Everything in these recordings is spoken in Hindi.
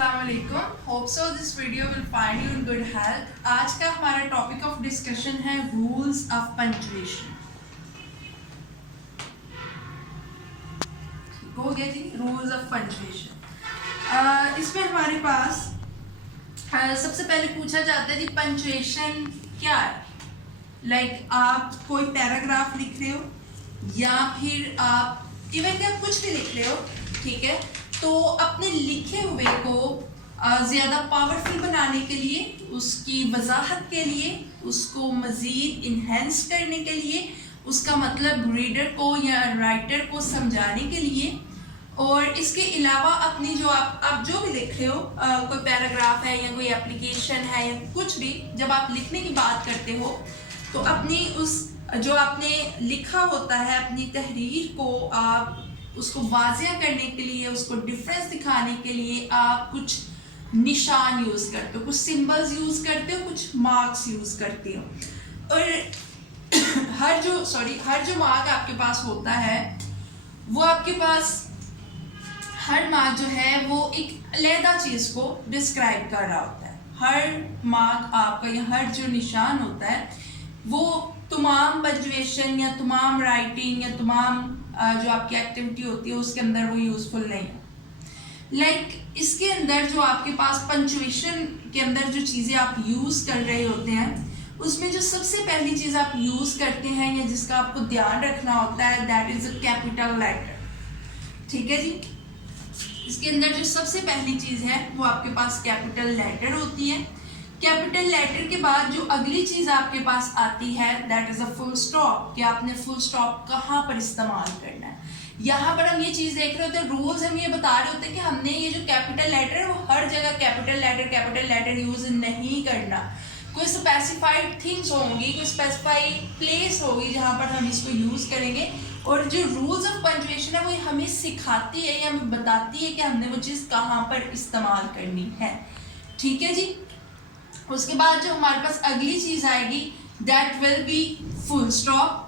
अस्सलामुअलैकुम। Hope so this video will find you in good health. आज का हमारा टॉपिक ऑफ डिस्कशन है रूल्स ऑफ पंक्चुएशन। हो गया जी, रूल्स ऑफ पंक्चुएशन। इसमें हमारे पास सबसे पहले पूछा जाता है जी पंक्चुएशन क्या है। लाइक आप कोई पैराग्राफ लिख रहे हो या फिर आप इवन कि आप कुछ भी लिख रहे हो, ठीक है, तो अपने लिखे हुए को ज़्यादा पावरफुल बनाने के लिए, उसकी वजाहत के लिए, उसको मज़ीद इन्हेंस करने के लिए, उसका मतलब रीडर को या राइटर को समझाने के लिए, और इसके अलावा अपनी जो आप जो भी लिख रहे हो, कोई पैराग्राफ है या कोई एप्लीकेशन है या कुछ भी, जब आप लिखने की बात करते हो तो अपनी उस जो आपने लिखा होता है अपनी तहरीर को आप उसको वाज़िया करने के लिए, उसको डिफरेंस दिखाने के लिए आप कुछ निशान यूज़ करते हो, कुछ सिंबल्स यूज़ करते हो, कुछ मार्क्स यूज़ करते हो। और हर जो मार्क आपके पास होता है वो आपके पास हर मार्क जो है वो एक अलहदा चीज़ को डिस्क्राइब कर रहा होता है। हर मार्क आपका या हर जो निशान होता है वो तमाम पंक्चुएशन या तमाम राइटिंग या तमाम जो आपकी एक्टिविटी होती है उसके अंदर वो यूज़फुल नहीं है। लाइक इसके अंदर जो आपके पास पंक्चुएशन के अंदर जो चीज़ें आप यूज़ कर रहे होते हैं उसमें जो सबसे पहली चीज़ आप यूज़ करते हैं या जिसका आपको ध्यान रखना होता है that is a capital letter. ठीक है जी, इसके अंदर जो सबसे पहली चीज़ है वो आपके पास कैपिटल लेटर होती है। कैपिटल लेटर के बाद जो अगली चीज़ आपके पास आती है that is a full stop, कि आपने फुल स्टॉप कहाँ पर इस्तेमाल करना है। यहाँ पर हम ये चीज़ देख रहे होते हैं, रूल्स हम ये बता रहे होते हैं कि हमने ये जो कैपिटल लेटर है वो हर जगह कैपिटल लेटर यूज़ नहीं करना। कोई स्पेसिफाइड थिंग्स होंगी, कोई स्पेसिफाइड प्लेस होगी जहाँ पर हम इसको यूज़ करेंगे, और जो रूल्स ऑफ पंक्चुएशन है वो हमें सिखाती है या हमें बताती है कि हमने वो चीज़ कहाँ पर इस्तेमाल करनी है। ठीक है जी, उसके बाद जो हमारे पास अगली चीज आएगी that will be full stop.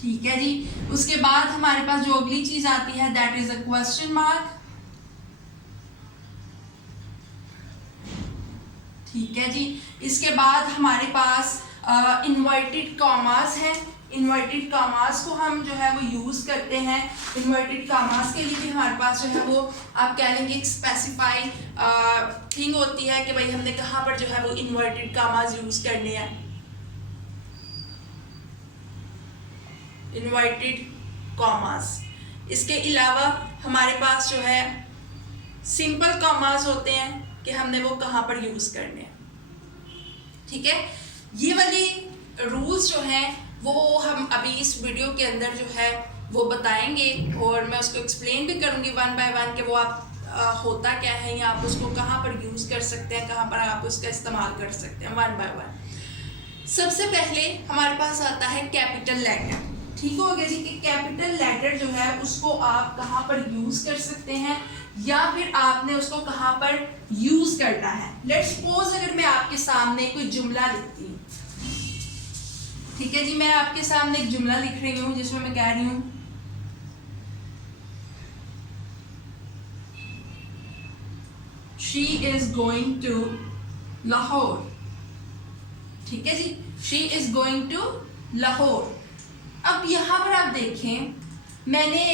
ठीक है जी, उसके बाद हमारे पास जो अगली चीज आती है that is a question mark. ठीक है जी, इसके बाद हमारे पास इन्वर्टेड कॉमास है। इन्वर्टेड कॉमास को हम जो है वो यूज़ करते हैं। इन्वर्टेड कॉमास के लिए भी हमारे पास जो है वो आप कह लेंगे एक स्पेसिफाइड थिंग होती है कि भाई हमने कहाँ पर जो है वो इन्वर्टेड कॉमास यूज़ करने हैं। इन्वर्टेड कॉमास, इसके अलावा हमारे पास जो है सिंपल कॉमास होते हैं कि हमने वो कहाँ पर यूज़ करने हैं। ठीक है, ये वाली रूल्स जो हैं वो हम अभी इस वीडियो के अंदर जो है वो बताएंगे, और मैं उसको एक्सप्लेन भी करूँगी वन बाय वन कि वो आप होता क्या है या आप उसको कहाँ पर यूज़ कर सकते हैं, कहाँ पर आप उसका इस्तेमाल कर सकते हैं वन बाय वन। सबसे पहले हमारे पास आता है कैपिटल लेटर। ठीक हो गया जी, कि कैपिटल लेटर जो है उसको आप कहाँ पर यूज़ कर सकते हैं या फिर आपने उसको कहाँ पर यूज़ करना है। लेट्स सपोज अगर मैं आपके सामने कोई जुमला लिखती हूँ, ठीक है जी, मैं आपके सामने एक जुमला लिख रही हूँ जिसमें मैं कह रही हूँ she is going to Lahore. ठीक है जी, she is going to Lahore. अब यहाँ पर आप देखें मैंने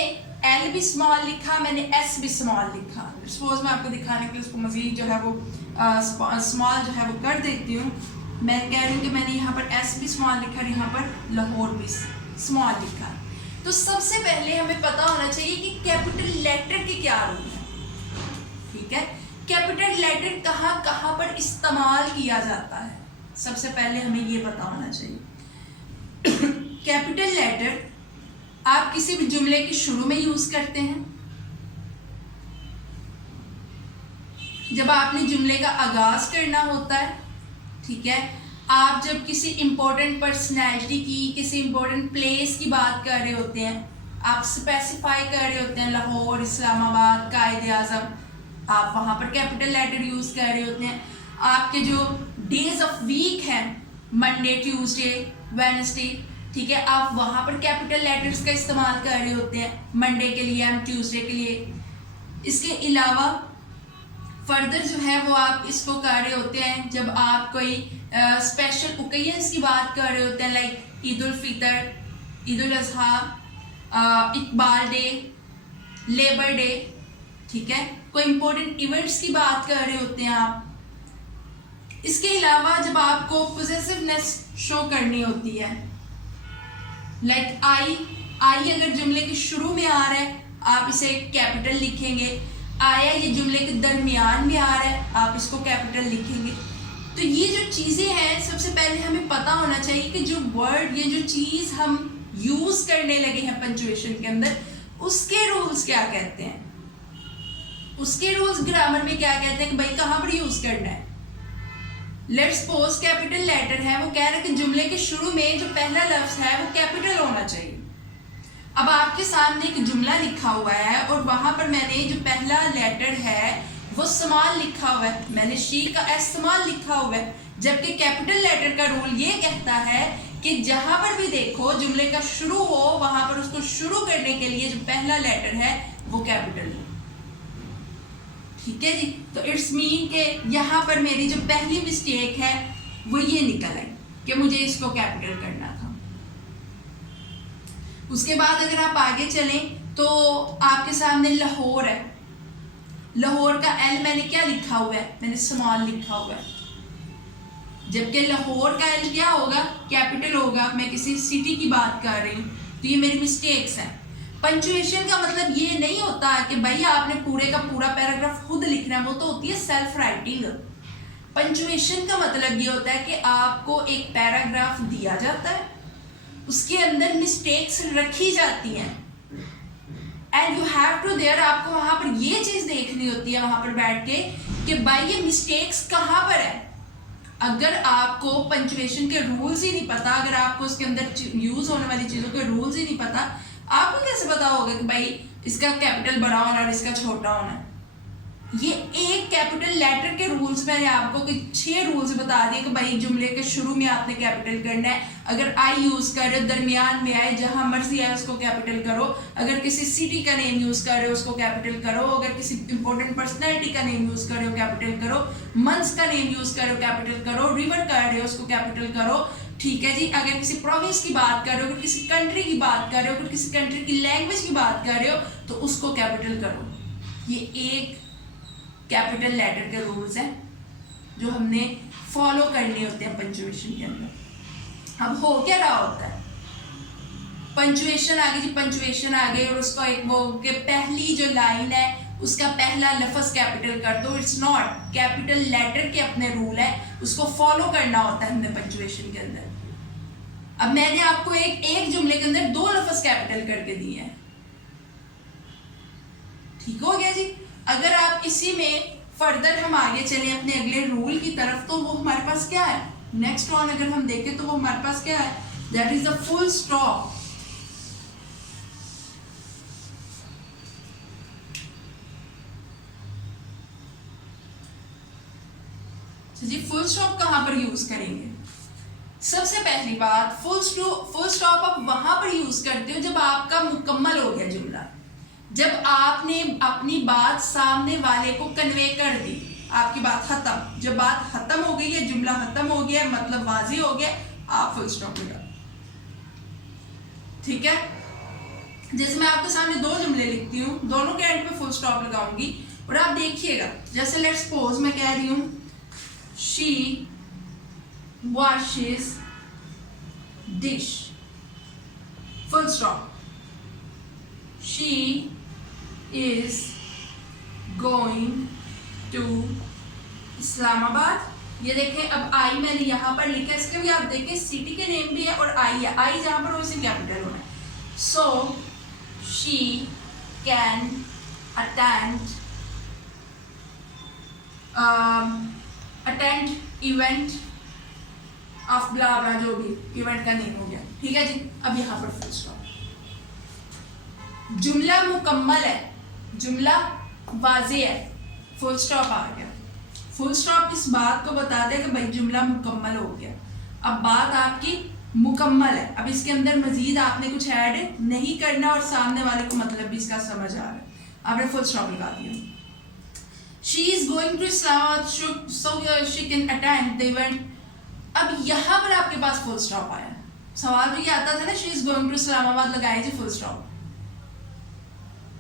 एल भी स्मॉल लिखा, मैंने एस भी स्मॉल लिखा। सपोज मैं आपको दिखाने के लिए उसको मजीद जो है वो स्मॉल जो है वो कर देती हूँ। मैं कह रही हूँ कि मैंने यहाँ पर एस भी स्मॉल लिखा और यहाँ पर लाहौर भी स्मॉल लिखा। तो सबसे पहले हमें पता होना चाहिए कि कैपिटल लेटर के क्या रूल है। ठीक है, कैपिटल लेटर कहाँ कहाँ पर इस्तेमाल किया जाता है, सबसे पहले हमें ये पता होना चाहिए। कैपिटल लेटर आप किसी भी जुमले के शुरू में यूज़ करते हैं, जब आपने जुमले का आगाज़ करना होता है। ठीक है, आप जब किसी इम्पोर्टेंट पर्सनैलिटी की, किसी इम्पोर्टेंट प्लेस की बात कर रहे होते हैं, आप स्पेसिफाई कर रहे होते हैं लाहौर, इस्लामाबाद, कायदे आज़म, आप वहाँ पर कैपिटल लेटर यूज़ कर रहे होते हैं। आपके जो डेज ऑफ वीक हैं मंडे, ट्यूसडे, वेडनेसडे, ठीक है, आप वहाँ पर कैपिटल लेटर्स का इस्तेमाल कर रहे होते हैं। मंडे के लिए, ट्यूसडे के लिए, इसके अलावा फर्दर जो है वो आप इसको कर रहे होते हैं जब आप कोई स्पेशल ओकेजन्स की बात कर रहे होते हैं, like Eid ul Fitr, Eid ul Azha, Iqbal day, labour day, ठीक है, कोई इंपॉर्टेंट इवेंट्स की बात कर रहे होते हैं आप। इसके अलावा जब आपको पोजेसिवनेस शो करनी होती है, लाइक आई अगर जुमले के शुरू में आ रहा है आप इसे कैपिटल लिखेंगे, आया ये जुमले के दरमियान में आ रहा है आप इसको कैपिटल लिखेंगे। तो ये जो चीज़ें हैं सबसे पहले हमें पता होना चाहिए कि जो वर्ड, ये जो चीज़ हम यूज़ करने लगे हैं पंचुएशन के अंदर, उसके रूल्स क्या कहते हैं, उसके रूल्स ग्रामर में क्या कहते हैं कि भाई कहाँ पर यूज़ करना है। लेट्स सपोज कैपिटल लेटर है, वो कह रहे हैं कि जुमले के शुरू में जो पहला लफ्ज़ है वो कैपिटल होना चाहिए। अब आपके सामने एक जुमला लिखा हुआ है और वहां पर मैंने जो पहला लेटर है वो स्मॉल लिखा हुआ है, मैंने शी का एस स्मॉल लिखा हुआ है, जबकि कैपिटल लेटर का रूल ये कहता है कि जहां पर भी देखो जुमले का शुरू हो वहां पर उसको शुरू करने के लिए जो पहला लेटर है वो कैपिटल है। ठीक है जी, तो इट्स मीन के यहाँ पर मेरी जो पहली मिस्टेक है वो ये निकल आई कि मुझे इसको कैपिटल करना था। उसके बाद अगर आप आगे चलें तो आपके सामने लाहौर है, लाहौर का एल मैंने क्या लिखा हुआ है, मैंने स्मॉल लिखा हुआ है, जबकि लाहौर का एल क्या होगा, कैपिटल होगा। मैं किसी सिटी की बात कर रही हूँ, तो ये मेरी मिस्टेक्स हैं। पंचुएशन का मतलब ये नहीं होता कि भाई आपने पूरे का पूरा पैराग्राफ खुद लिखना है, वो तो होती है सेल्फ राइटिंग। पंचुएशन का मतलब ये होता है कि आपको एक पैराग्राफ दिया जाता है, उसके अंदर मिस्टेक्स रखी जाती हैं and you have to there, आपको वहां पर ये चीज देखनी होती है वहां पर बैठ के कि भाई ये मिस्टेक्स कहाँ पर है। अगर आपको पंचुएशन के रूल्स ही नहीं पता, अगर आपको उसके अंदर यूज होने वाली चीजों के रूल्स ही नहीं पता, आपको कैसे पता होगा कि भाई इसका कैपिटल बड़ा होना और इसका छोटा होना। ये एक कैपिटल लेटर के रूल्स मैंने आपको 6 रूल्स बता दिए कि भाई जुमले के शुरू में आपने कैपिटल करना है, अगर आई यूज कर रहे हो दरमियान में आए, जहां मर्जी आए उसको कैपिटल करो, अगर किसी सिटी का नेम यूज कर रहे हो उसको कैपिटल करो, अगर किसी इंपॉर्टेंट पर्सनैलिटी का नेम यूज कर रहे हो कैपिटल करो, मंथ्स का नेम यूज कर रहे हो कैपिटल करो, रिवर कर रहे हो उसको कैपिटल करो। ठीक है जी, अगर किसी प्रोविंस की बात कर रहे हो, अगर किसी कंट्री की बात कर रहे हो, अगर किसी कंट्री की लैंग्वेज की बात कर रहे हो तो उसको कैपिटल करो। ये एक कैपिटल लेटर के रूल्स हैं जो हमने फॉलो करने होते हैं पंचुएशन के अंदर। अब हो क्या रहा होता है, पंचुएशन आ गई जी, पंचुएशन आ गई और उसको एक वो के पहली जो लाइन है उसका पहला लफ्ज कैपिटल कर दो। इट्स नॉट, कैपिटल लेटर के अपने रूल है, उसको फॉलो करना होता है हमने पंचुएशन के अंदर। अब मैंने आपको एक जुमले के अंदर 2 लफ्ज कैपिटल करके दिए हैं, ठीक हो गया जी। अगर आप इसी में फर्दर हम आगे चले अपने अगले रूल की तरफ, तो वो हमारे पास क्या है, नेक्स्ट वन अगर हम देखें तो वो हमारे पास क्या है, that is the full stop. जी फुल स्टॉप कहां पर यूज करेंगे, सबसे पहली बात फुल स्टॉप आप वहां पर यूज करते हो जब आपका मुकम्मल हो गया जुमला, जब आपने अपनी बात सामने वाले को कन्वे कर दी, आपकी बात खत्म, जब बात खत्म हो गई है, जुमला खत्म हो गया, मतलब वाजी हो गया, आप फुल स्टॉप लगा। ठीक है, जैसे मैं आपके सामने 2 जुमले लिखती हूँ, दोनों के एंड पे फुल स्टॉप लगाऊंगी और आप देखिएगा, जैसे लेट्स सपोज मैं कह रही हूँ she washes dish, full stop. She is going to Islamabad. ये देखें, अब आई मैंने यहाँ पर लिखा है, इसके भी आप देखें सिटी के नेम भी है और आई है, आई जहाँ पर उसी कैपिटल होना है। So she can attend event of blah blah, जो भी इवेंट का नेम हो गया। ठीक है जी, अब यहाँ पर फुल स्टॉप। जुमला मुकम्मल है, जुमला वाज़े है, फुल स्टॉप आ गया। फुल स्टॉप इस बात को बताते हैं कि भाई जुमला मुकम्मल हो गया, अब बात आपकी मुकम्मल है, अब इसके अंदर मजीद आपने कुछ ऐड नहीं करना और सामने वाले को मतलब भी इसका समझ आ रहा है। आपने फुल स्टॉप लगा दिया। She is going to Islamabad so she can attend the event. अब यहाँ पर आपके पास फुल स्टॉप आया। सवाल तो ये आता था ना, she is going to Islamabad, लगाए जी फुल स्टॉप,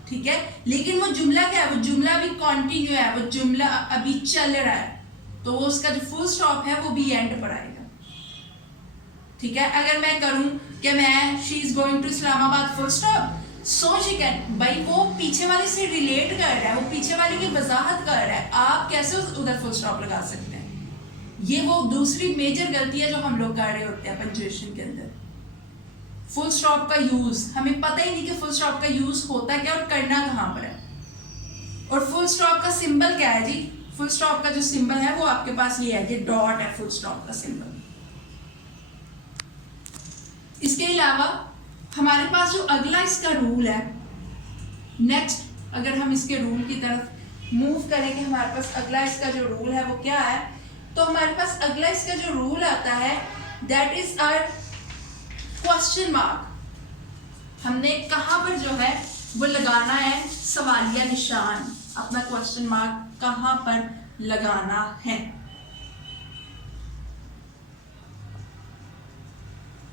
ठीक है। लेकिन वो जुमला क्या है, वो जुमला अभी कंटिन्यू है, वो जुमला अभी चल रहा है, तो उसका जो फुल स्टॉप है वो भी एंड पर आएगा, ठीक है। अगर मैं करूं कि मैं she is going to Islamabad full stop so she can, भाई वो पीछे वाले से रिलेट कर रहा है, वो पीछे वाले की वजाहत कर रहा है, आप कैसे उधर फुल स्टॉप लगा सकते हैं। ये वो दूसरी मेजर गलती है जो हम लोग कर रहे होते हैं पंक्चुएशन के अंदर। फुल स्टॉप का यूज हमें पता ही नहीं कि फुल स्टॉप का यूज होता क्या और करना कहाँ पर है। और फुल स्टॉप का सिंबल क्या है जी, फुल स्टॉप का जो सिंबल है वो आपके पास ये है, ये डॉट है फुल स्टॉप का सिंबल। इसके अलावा हमारे पास जो अगला इसका रूल है, नेक्स्ट अगर हम इसके रूल की तरफ मूव करें कि हमारे पास अगला इसका जो रूल है वो क्या है, तो हमारे पास अगला इसका जो रूल आता है that is our question mark. हमने कहां पर जो है वो लगाना है सवालिया निशान, अपना क्वेश्चन मार्क कहां पर लगाना है।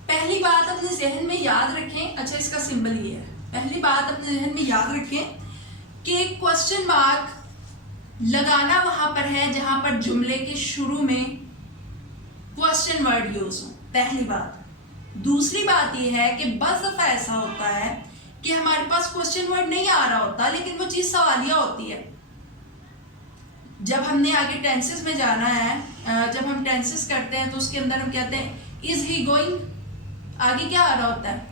पहली बात अपने जहन में याद रखें, अच्छा इसका सिंबल ये है, पहली बात अपने जहन में याद रखें कि क्वेश्चन मार्क लगाना वहां पर है जहां पर जुमले के शुरू में क्वेश्चन वर्ड यूज हो, पहली बात। दूसरी बात यह है कि बस दफा ऐसा होता है कि हमारे पास क्वेश्चन वर्ड नहीं आ रहा होता लेकिन वो चीज सवालिया होती है। जब हमने आगे टेंसेस में जाना है, जब हम टेंसेस करते हैं तो उसके अंदर हम कहते हैं इज ही गोइंग, आगे क्या आ रहा होता है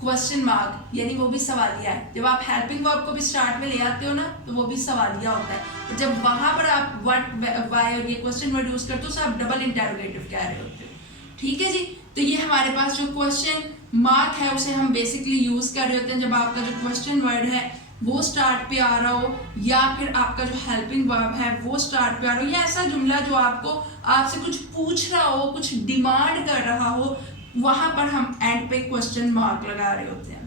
क्वेश्चन मार्क, यानी वो भी सवालिया है। जब आप हेल्पिंग वर्ब को भी स्टार्ट में ले आते हो ना तो वो भी सवालिया होता है। जब वहां पर आप व्हाट वाई और ये क्वेश्चन वर्ड यूज करते हो तो आप डबल इंटरोगेटिव कह रहे होते हो, ठीक है जी। तो ये हमारे पास जो क्वेश्चन मार्क है उसे हम बेसिकली यूज कर रहे होते हैं जब आपका जो क्वेश्चन वर्ड है वो स्टार्ट पे आ रहा हो, या फिर आपका जो हेल्पिंग वर्ब है वो स्टार्ट पे आ रहा हो, या ऐसा जुमला जो आपको आपसे कुछ पूछ रहा हो, कुछ डिमांड कर रहा हो, वहां पर हम एंड पे क्वेश्चन मार्क लगा रहे होते हैं,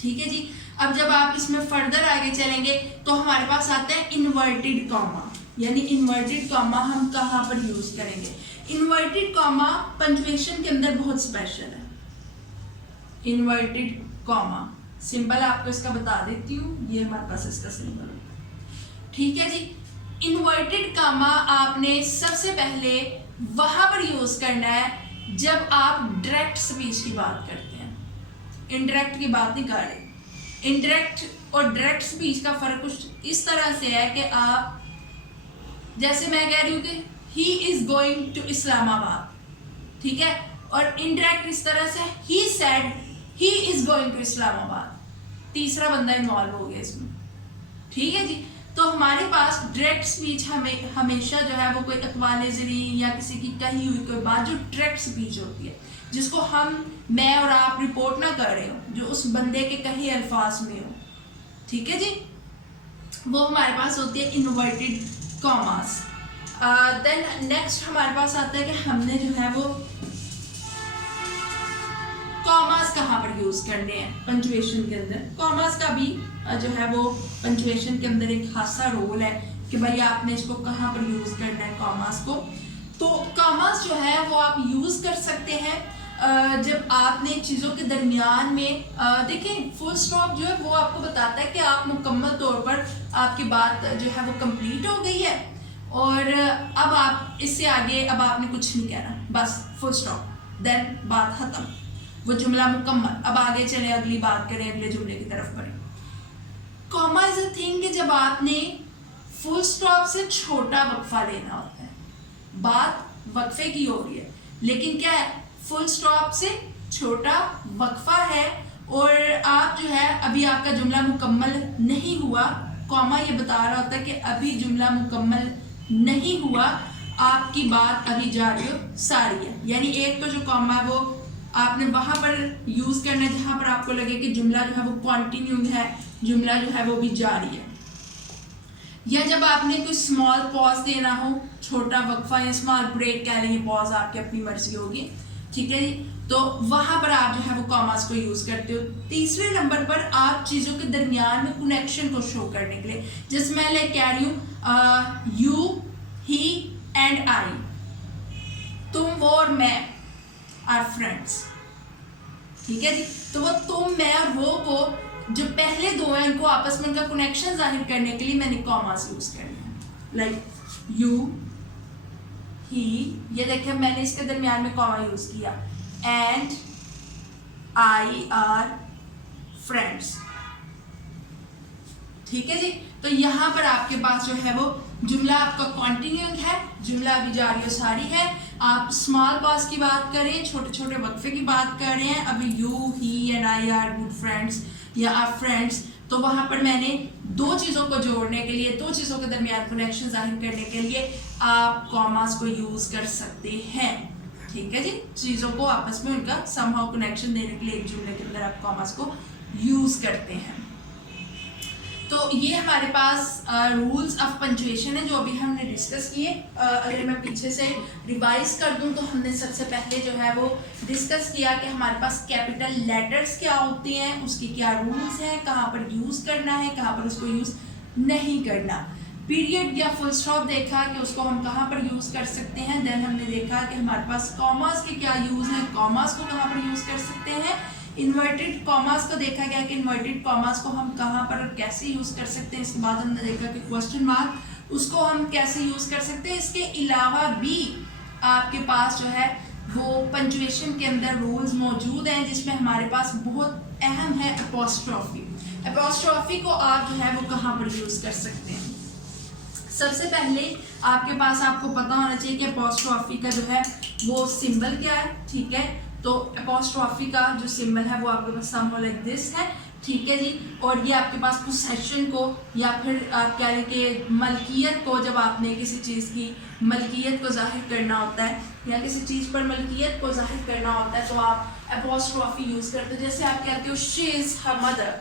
ठीक है जी। अब जब आप इसमें फर्दर आगे चलेंगे तो हमारे पास आता है इन्वर्टेड कॉमा, यानी इन्वर्टेड कॉमा हम कहाँ पर यूज करेंगे। इन्वर्टेड कॉमा पंक्चुएशन के अंदर बहुत स्पेशल है। इन्वर्टेड कॉमा सिंबल आपको इसका बता देती हूँ, ये हमारे पास इसका सिंबल है, ठीक है जी। इन्वर्टेड कॉमा आपने सबसे पहले वहां पर यूज करना है जब आप डायरेक्ट स्पीच की बात करते हैं, इनडायरेक्ट की बात नहीं कर रहे। इनडायरेक्ट और डायरेक्ट स्पीच का फर्क कुछ इस तरह से है कि आप, जैसे मैं कह रही हूँ कि he is going to Islamabad, ठीक है, और इनडायरेक्ट इस तरह से he said he is going to Islamabad, तीसरा बंदा इन्वॉल्व हो गया इसमें, ठीक है जी। तो हमारे पास डायरेक्ट स्पीच हमेशा जो है वो कोई अक़वाले ज़री या किसी की कही हुई कोई बात जो डायरेक्ट स्पीच होती है, जिसको मैं और आप रिपोर्ट ना कर रहे हो, जो उस बंदे के कहे अल्फाज में हो, ठीक है जी, वो हमारे पास होती है इन्वर्टेड कॉमास। देन नेक्स्ट हमारे पास आता है कि हमने जो है वो कॉमास कहाँ पर यूज करने हैं पंक्चुएशन के अंदर। कॉमास का भी जो है वो पंक्चुएशन के अंदर एक खासा रोल है कि भाई आपने इसको कहाँ पर यूज करना है कॉमास को। तो कॉमास जो है वो आप यूज कर सकते हैं जब आपने चीज़ों के दरमियान में देखिए फुल स्टॉप जो है वो आपको बताता है कि आप मुकम्मल तौर पर आपकी बात जो है वो कंप्लीट हो गई है और अब आप इससे आगे अब आपने कुछ नहीं कहना, बस फुल स्टॉप, देन बात खत्म, वो जुमला मुकम्मल। अब आगे चले अगली बात करें, अगले जुमले की तरफ बढ़े। कॉमा इज अ थिंग कि जब आपने फुल स्टॉप से छोटा वक्फा लेना होता है, बात वक्फे की हो रही है लेकिन क्या है फुल स्टॉप से छोटा वक्फा है और आप जो है अभी आपका जुमला मुकम्मल नहीं हुआ, कॉमा ये बता रहा होता है कि अभी जुमला मुकम्मल नहीं हुआ, आपकी बात अभी जारी हो सारी है। यानी एक तो जो कॉमा है वो आपने वहां पर यूज करना है जहां पर आपको लगे कि जुमला जो है वो कंटिन्यू है, जुमला जो है वो भी जारी है। या जब आपने कोई स्मॉल पॉज देना हो, छोटा वक्फा या स्मॉल ब्रेक कह लेंगे, पॉज आपकी अपनी मर्जी होगी, ठीक है जी। तो वहां पर आप जो है वो कॉमास को यूज करते हो। तीसरे नंबर पर आप चीजों के दरमियान में कनेक्शन को शो करने के लिए, जैसे मैं लाइक कह रही हूँ यू, ही एंड आई, तुम वो और मैं आर फ्रेंड्स, ठीक है जी। तो वो तुम मैं और वो को जो पहले दो हैं इनको आपस में उनका कनेक्शन जाहिर करने के लिए मैंने कॉमास यूज करना है। लाइक यू, ही, ये देखिए मैंने इसके दरमियान में कॉमा यूज किया, एंड आई आर फ्रेंड्स, ठीक है जी। तो यहाँ पर आपके पास जो है वो जुमला आपका कॉन्टिन्यूइंग है, जुमला अभी जारी और सारी है। आप स्मॉल पॉज की बात करें, छोटे छोटे वक्फे की बात कर रहे हैं, अभी you, he and I R good friends या आर फ्रेंड्स, तो वहां पर मैंने दो चीज़ों को जोड़ने के लिए, दो चीज़ों के दरमियान कनेक्शन जाहिर करने के लिए आप कॉमास को यूज कर सकते हैं, ठीक है जी। चीज़ों को आपस में उनका समहाउ कनेक्शन देने के लिए एक जुमले के अंदर आप कॉमास को यूज करते हैं। तो ये हमारे पास रूल्स ऑफ पंक्चुएशन है जो अभी हमने डिस्कस किए। अगर मैं पीछे से रिवाइज कर दूं तो हमने सबसे पहले जो है वो डिस्कस किया कि हमारे पास कैपिटल लेटर्स क्या होते हैं, उसके क्या रूल्स हैं, कहाँ पर यूज़ करना है, कहाँ पर उसको यूज़ नहीं करना। पीरियड या फुल स्टॉप देखा कि उसको हम कहाँ पर यूज़ कर सकते हैं। देन हमने देखा कि हमारे पास कॉमास के क्या यूज़ हैं, कॉमास को कहाँ पर यूज़ कर सकते हैं। इन्वर्टेड कॉमास को देखा गया कि इन्वर्टेड कॉमास को हम कहाँ पर और कैसे यूज़ कर सकते हैं। इसके बाद हमने देखा कि क्वेश्चन मार्क उसको हम कैसे यूज़ कर सकते हैं। इसके अलावा भी आपके पास जो है वो पंक्चुएशन के अंदर रूल्स मौजूद हैं जिसमें हमारे पास बहुत अहम है एपोस्ट्रोफी। एपोस्ट्रोफी को आप जो है वो कहाँ पर यूज़ कर सकते हैं। सबसे पहले आपके पास आपको पता होना चाहिए कि एपोस्ट्रोफी का जो है वो सिंबल क्या है, ठीक है। तो एपोस्ट्रोफी का जो सिंबल है वो आपके पास समहाउ लाइक दिस है, ठीक है जी। और ये आपके पास पोसेशन को या फिर आप कह रहे कि मलकियत को, जब आपने किसी चीज़ की मलकियत को जाहिर करना होता है या किसी चीज़ पर मलकियत को जाहिर करना होता है तो आप एपोस्ट्रोफी यूज़ करते हो। जैसे आप कहते हो शी इज़ हर मदर,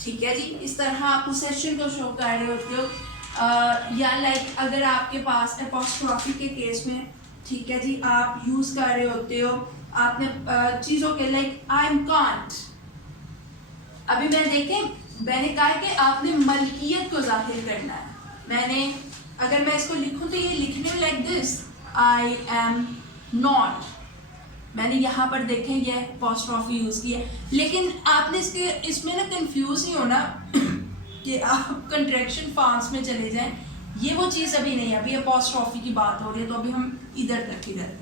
ठीक है जी। इस तरह आप पोसेशन को शो कर रहे होते हो। या लाइक अगर आपके पास एपोस्ट्रोफी के केस में, ठीक है जी, आप यूज़ कर रहे होते हो आपने चीज़ों के लाइक आई एम कांट। अभी मैं देखें मैंने कहा कि आपने मलकियत को जाहिर करना है। मैंने अगर मैं इसको लिखूं तो ये लिखने में like this I am not, मैंने यहाँ पर देखें ये एपोस्ट्रोफी यूज़ की है। लेकिन आपने इसमें ना कंफ्यूज नहीं होना कि आप कंट्रैक्शन फॉर्म्स में चले जाएं, ये वो चीज़ अभी नहीं है। अभी एपोस्ट्रोफी की बात हो रही है तो अभी हम इधर तक ही रहते हैं।